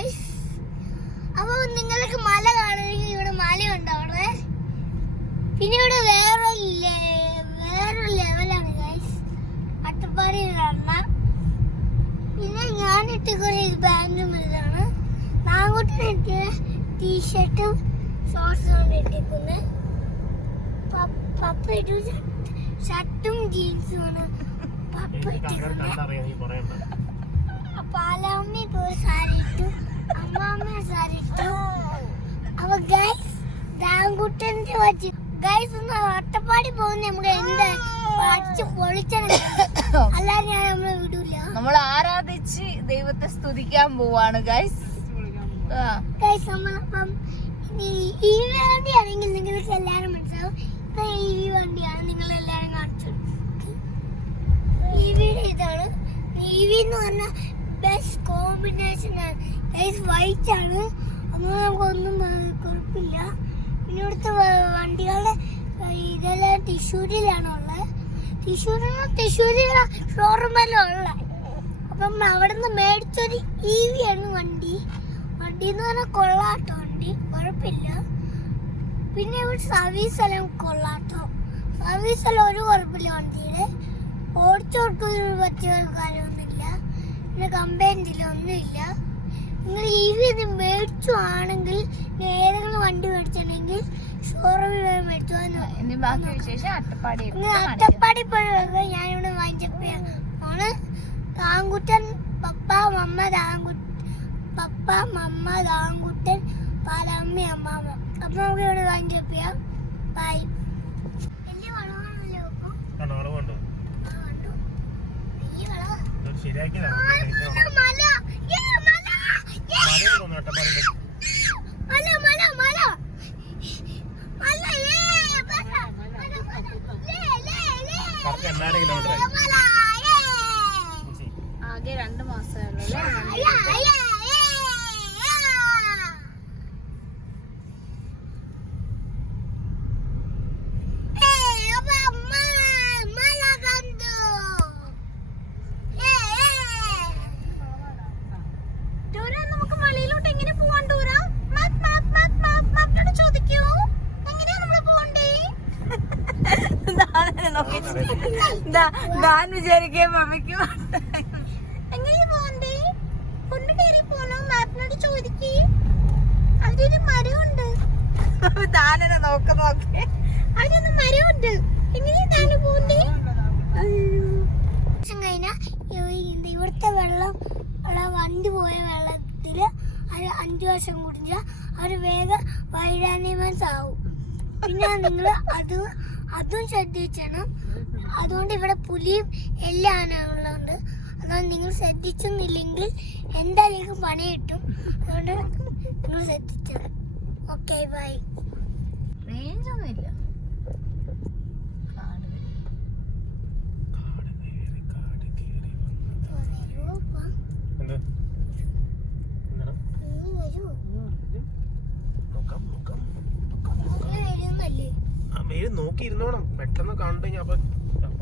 Guys. അപ്പൊ നിങ്ങൾക്ക് മല കാണുമെങ്കിൽ ഇവിടെ മലയുണ്ട് അവിടെ. പിന്നെ ഇവിടെ വേറെ ലെവലാണ് ഗൈസ് അട്ടപ്പാടി കാണാം. പിന്നെ ഞാനിട്ട് കുറേ ബാൻഡും ഇതാണ്. നാങ്കുട്ടിനിട്ട് ടീഷർട്ടും ഷോർട്സും ഇട്ടിരിക്കുന്നത്. പപ്പ ഇട്ടു ഷർട്ടും ജീൻസുമാണ് പപ്പ ഇട്ടിരിക്കുന്നത്. പാലമ്മി പോയി സാരി ഇട്ടു, അമ്മാമ്മ സാരി ഇട്ടു. അപ്പൊ ഗൈസ് ദാങ്കുട്ടന്റെ വച്ച് ഗൈസ് ഒന്ന് അട്ടപ്പാടി പോകുന്ന നമുക്ക് എന്താ പഠിച്ച് പൊളിച്ചാണ്. അല്ലാതെ ഞാൻ നമ്മളെ വിടൂല. നമ്മൾ ആരാധിച്ച് ദൈവത്തെ സ്തുതിക്കാൻ പോവാണ് ഗൈസ്. ഗൈസ് നമ്മളപ്പം ഈ വണ്ടിയാണെങ്കിൽ നിങ്ങൾക്ക് എല്ലാരും മനസ്സിലാവും. ഈ വണ്ടിയാണ് നിങ്ങൾ എല്ലാരും കാണിച്ചു. ഇതാണ് EV എന്ന് പറഞ്ഞ ബെസ്റ്റ് കോമ്പിനേഷൻ ആണ് ഗൈസ്. വൈറ്റ് ആണ്, അങ്ങനെ നമുക്കൊന്നും കുഴപ്പമില്ല. പിന്നെ ഇവിടുത്തെ വണ്ടികളുടെ ഇതെല്ലാം തൃശ്ശൂരിലാണ് ഉള്ളത്. തൃശ്ശൂരിലെ ഷോറൂമെല്ലാം ഉള്ളത്. അപ്പം അവിടെ നിന്ന് മേടിച്ചൊരു EV ആണ് വണ്ടി എന്ന് പറഞ്ഞാൽ കൊള്ളാട്ടോ വണ്ടി, കുഴപ്പമില്ല. പിന്നെ ഇവിടെ സർവീസ് എല്ലാം കൊള്ളാട്ടോ, സർവീസ് എല്ലാം ഒരു കുഴപ്പമില്ല. വണ്ടിയുടെ ഓടിച്ചോട്ട് പറ്റിയ കാര്യമൊന്നുമില്ല. പിന്നെ കംപ്ലൈൻറ്റില്ല, ഒന്നുമില്ല. നിങ്ങൾ EV മേടിച്ചു ആണെങ്കിൽ ഏതെങ്കിലും വണ്ടി മേടിച്ചിട്ടുണ്ടെങ്കിൽ ഷോറൂമിൽ മേടിച്ചു. അട്ടപ്പാടി പോയി ഞാനിവിടെ വാങ്ങിച്ചപ്പോഴാണ് താങ്കുട്ടൻ പപ്പ മമ്മ താങ്കുട്ടൻ പാലമ്മ അമ്മാമ്മ. അപ്പൊ നമുക്ക് ഇവിടെ വാങ്ങിച്ചപ്പോഴാ ബൈ. വലിയ വളവാണല്ലോ. ആകെ 2 മാസമല്ലേ. ഞാൻ വിചാരിക്കേ മമ്മിക്ക് എങ്ങനെ പോണ്ടേ, കൊണ്ട് കയറി പോണോ, മാപ്പിനോട് ചോദിക്കേ. അതിലൊരു മരമുണ്ട്, താനെ നോക്കേ. അതിലൊന്ന് മരമുണ്ട്, എങ്ങനെയാ താനെ പോണ്ടേ. കഴിഞ്ഞാൽ ഇവിടുത്തെ വെള്ളം വണ്ടി പോയ വെള്ളത്തില് 5 വർഷം കുടിച്ച അവര് വേഗം വൈഡാനിമൻസ് ആവും. പിന്നെ നിങ്ങൾ അതും ശ്രദ്ധിക്കണം. അതുകൊണ്ട് ഇവിടെ പുലിയും എല്ലാ ആനകളുണ്ട്. അതുകൊണ്ട് നിങ്ങൾ ശ്രദ്ധിച്ചൊന്നില്ലെങ്കിൽ എന്തായാലും പണി കിട്ടും. അതുകൊണ്ട് നിങ്ങൾ ശ്രദ്ധിക്കണം. Okay bye. റേഞ്ചൊന്നുമില്ല. നോക്കിയിരുന്നോണം, പെട്ടെന്ന് കണ്ടു കഴിഞ്ഞാൽ അപ്പൊ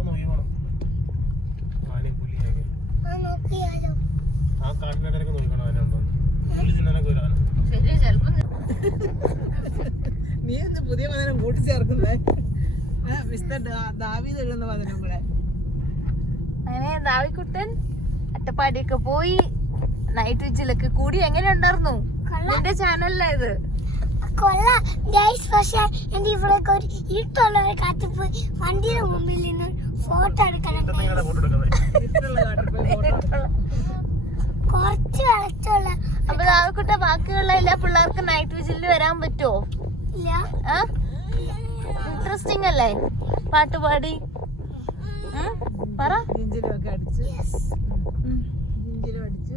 നോക്കിക്കോണം. ആനയും പുലിയൊക്കെ ആ കാട്ടിനിടയിലൊക്കെ നോക്കണം. ആനുണ്ടോ പുലി തിന്നാനൊക്കെ വരാൻ. നീ ഒന്ന് പുതിയ വചനം കൂട്ടിച്ചേർക്കുന്നേ. മിസ്റ്റർ ദാവീദ് എഴുതുന്ന വചനം കൂടെ. അങ്ങനെ ദാവിക്കുട്ടൻ അട്ടപ്പാടിയൊക്കെ പോയി നൈറ്റ് വിജിലൊക്കെ കൂടി. എങ്ങനെ ഉണ്ടായിരുന്നു എന്റെ ചാനലിലായത്? കൊള്ളാം ഗൈസ്. പക്ഷെ എന്റെ ഇവിടേക്ക് ഒരു ഇരുട്ടുള്ള കാട്ടിൽ പോയി വണ്ടിയുടെ മുമ്പിൽ നിന്ന് ഫോട്ടോ എടുക്കണം. കുറച്ച് വെളിച്ചമുള്ള. അപ്പൊ ദാവിക്കുട്ട ബാക്കിയുള്ള എല്ലാ പിള്ളേർക്ക് നൈറ്റ് വിജിലിന് വരാൻ പറ്റുമോ? ഇല്ല. ഇൻട്രസ്റ്റിംഗ് അല്ലേ പാട്ടുപാടി? പറ. ജിഞ്ചിലും ഒക്കെ അടിച്ച് യെസ്. ജിഞ്ചിലും അടിച്ച്.